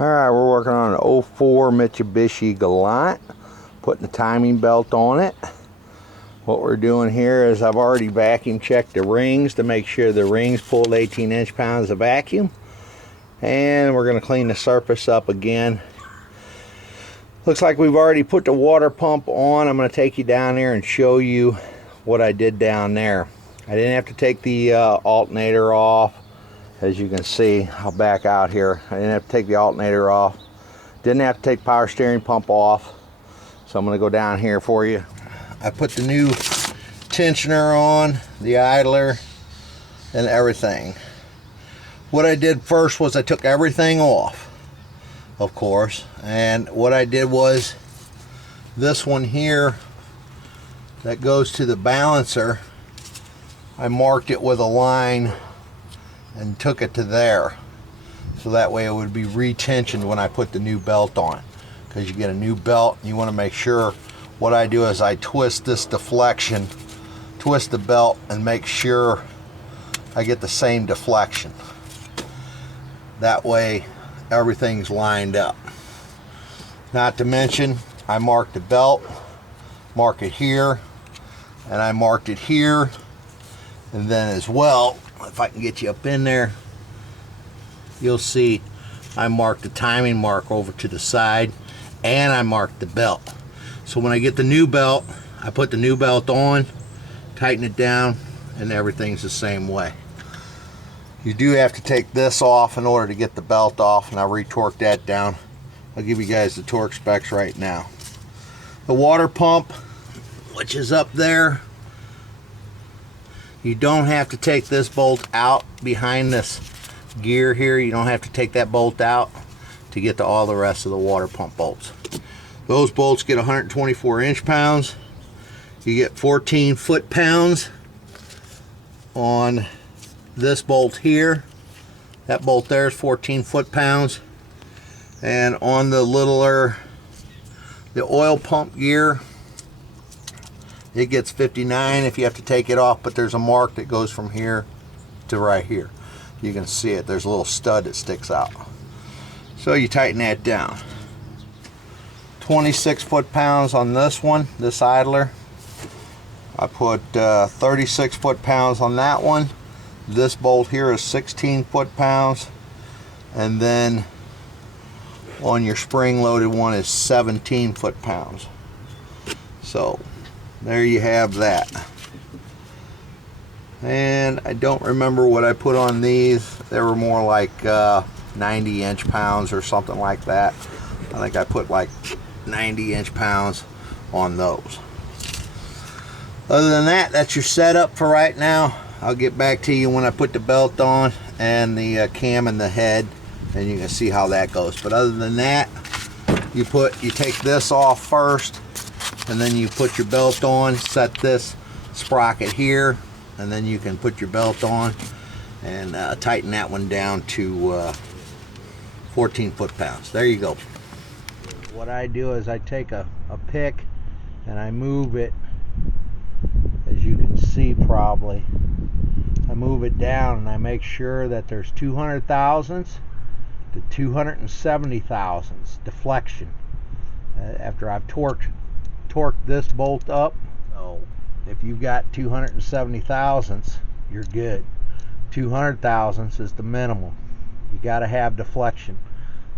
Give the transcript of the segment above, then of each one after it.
Alright, we're working on an 04 Mitsubishi Galant, putting the timing belt on it. What we're doing here is I've already vacuum checked the rings to make sure the rings pulled 18 inch-pounds of vacuum. And we're going to clean the surface up again. Looks like we've already put the water pump on. I'm going to take you down there and show you what I did down there. I didn't have to take the alternator off. As you can see, I'll back out here. I didn't have to take the alternator off. Didn't have to take power steering pump off. So I'm going to go down here for you. I put the new tensioner on, the idler, and everything. What I did first was I took everything off, of course. And what I did was this one here that goes to the balancer, I marked it with a line and took it to there, so that way it would be retensioned when I put the new belt on, because you get a new belt and you want to make sure. What I do is I twist this deflection, twist the belt, and make sure I get the same deflection. That way everything's lined up. Not to mention, I marked the belt, mark it here, and I marked it here, and then as well, if I can get you up in there, you'll see I marked the timing mark over to the side, and I marked the belt. So when I get the new belt, I put the new belt on, tighten it down, and everything's the same way. You do have to take this off in order to get the belt off, and I retorqued that down. I'll give you guys the torque specs right now. The water pump, which is up there, you don't have to take this bolt out behind this gear here. You don't have to take that bolt out to get to all the rest of the water pump bolts. Those bolts get 124 inch-pounds. You get 14 foot-pounds on this bolt here. That bolt there is 14 foot-pounds. And on the littler, the oil pump gear, it gets 59 if you have to take it off, but there's a mark that goes from here to right here. You can see it. There's a little stud that sticks out. So you tighten that down. 26 foot-pounds on this one, this idler. I put 36 foot-pounds on that one. This bolt here is 16 foot-pounds. And then on your spring-loaded one is 17 foot-pounds. So there you have that. And I don't remember what I put on these. They were more like 90 inch-pounds or something like that. I think I put like 90 inch-pounds on those. Other than that, that's your setup for right now. I'll get back to you when I put the belt on and the cam and the head, and you can see how that goes. But other than that, you take this off first, and then you put your belt on, set this sprocket here, and then you can put your belt on and tighten that one down to 14 foot-pounds. There you go. What I do is I take a pick and I move it, as you can see probably. I move it down and I make sure that there's 200 thousandths to 270 thousandths deflection after I've torqued this bolt up. So if you've got 270 thousandths, you're good. 200 thousandths is the minimum. You got to have deflection,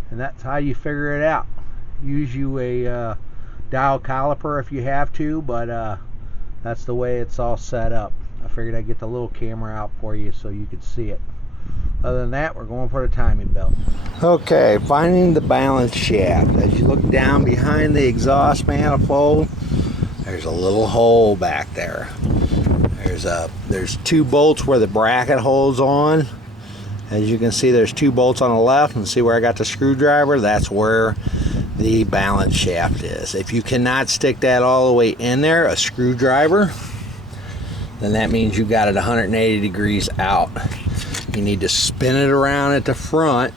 and that's how you figure it out. Use you a dial caliper if you have to, but that's the way it's all set up. I figured I'd get the little camera out for you so you could see it. Other than that, we're going for the timing belt. Okay, finding the balance shaft. As you look down behind the exhaust manifold, there's a little hole back there. There's two bolts where the bracket holds on. As you can see, there's two bolts on the left, and see where I got the screwdriver? That's where the balance shaft is. If you cannot stick that all the way in there, a screwdriver, then that means you got it 180 degrees out. You need to spin it around at the front,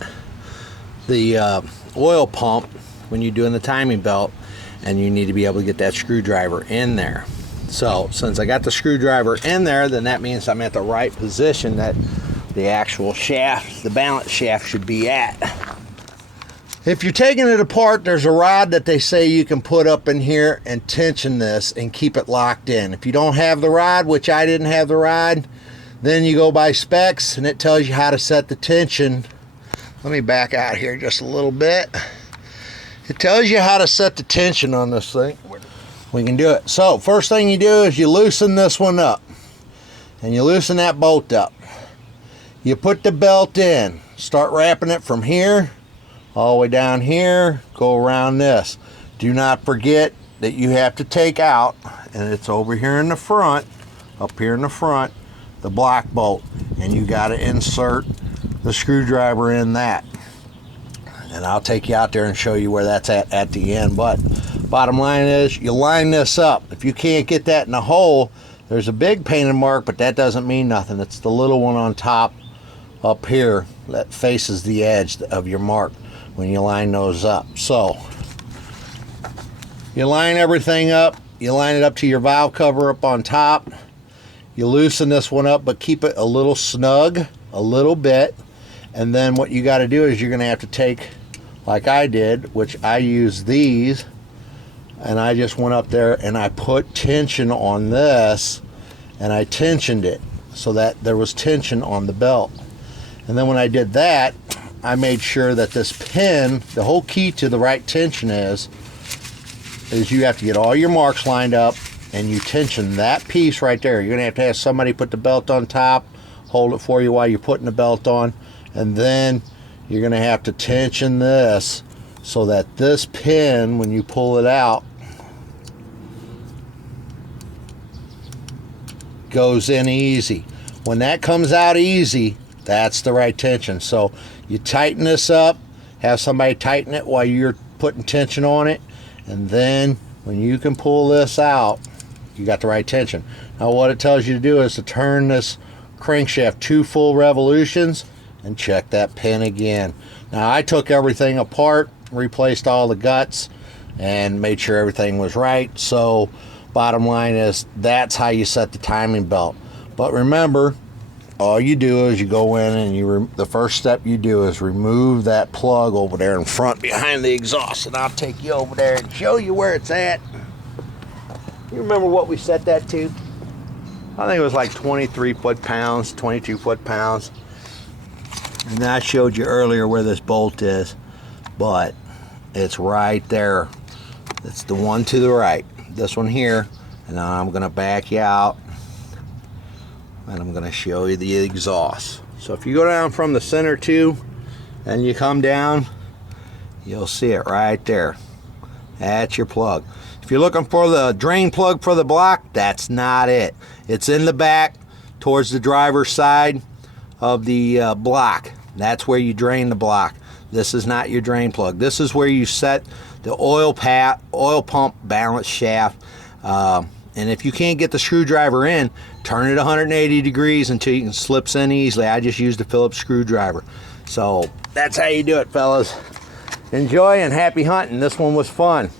the oil pump, when you're doing the timing belt, and you need to be able to get that screwdriver in there. So since I got the screwdriver in there, then that means I'm at the right position that the actual shaft, the balance shaft, should be at. If you're taking it apart, there's a rod that they say you can put up in here and tension this and keep it locked in. If you don't have the rod, which I didn't have the rod, then you go by specs and it tells you how to set the tension. Let me back out here just a little bit. It tells you how to set the tension on this thing. We can do it. So first thing you do is you loosen this one up and you loosen that bolt up. You put the belt in, start wrapping it from here all the way down here, go around this. Do not forget that you have to take out, and it's over here in the front, up here in the front, the black bolt, and you got to insert the screwdriver in that. And I'll take you out there and show you where that's at the end. But bottom line is, you line this up. If you can't get that in the hole, there's a big painted mark, but that doesn't mean nothing. It's the little one on top up here that faces the edge of your mark when you line those up. So you line everything up, you line it up to your valve cover up on top, you loosen this one up, but keep it a little snug, a little bit, and then what you got to do is you're going to have to take, like I did, which I use these, and I just went up there and I put tension on this, and I tensioned it so that there was tension on the belt. And then when I did that, I made sure that this pin, the whole key to the right tension is you have to get all your marks lined up and you tension that piece right there. You're going to have somebody put the belt on top, hold it for you while you're putting the belt on, and then you're going to have to tension this so that this pin, when you pull it out, goes in easy. When that comes out easy, that's the right tension. So you tighten this up, have somebody tighten it while you're putting tension on it, and then when you can pull this out, you got the right tension. Now what it tells you to do is to turn this crankshaft 2 full revolutions and check that pin again. Now I took everything apart, replaced all the guts, and made sure everything was right. So bottom line is, that's how you set the timing belt. But remember, all you do is you go in and the first step you do is remove that plug over there in front behind the exhaust, and I'll take you over there and show you where it's at. You remember what we set that to? I think it was like 23 foot-pounds, 22 foot-pounds. And I showed you earlier where this bolt is, but it's right there. It's the one to the right, this one here. And now I'm gonna back you out, and I'm going to show you the exhaust. So if you go down from the center too and you come down, you'll see it right there. That's your plug. If you're looking for the drain plug for the block, that's not it. It's in the back towards the driver's side of the block. That's where you drain the block. This is not your drain plug. This is where you set the oil pump balance shaft. And if you can't get the screwdriver in, turn it 180 degrees until you can slips in easily. I just used a Phillips screwdriver. So that's how you do it, fellas. Enjoy and happy hunting. This one was fun.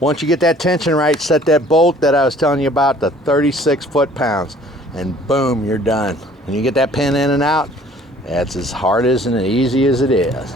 Once you get that tension right, set that bolt that I was telling you about, the 36 foot-pounds, and boom, you're done. When you get that pin in and out, that's as hard as and easy as it is.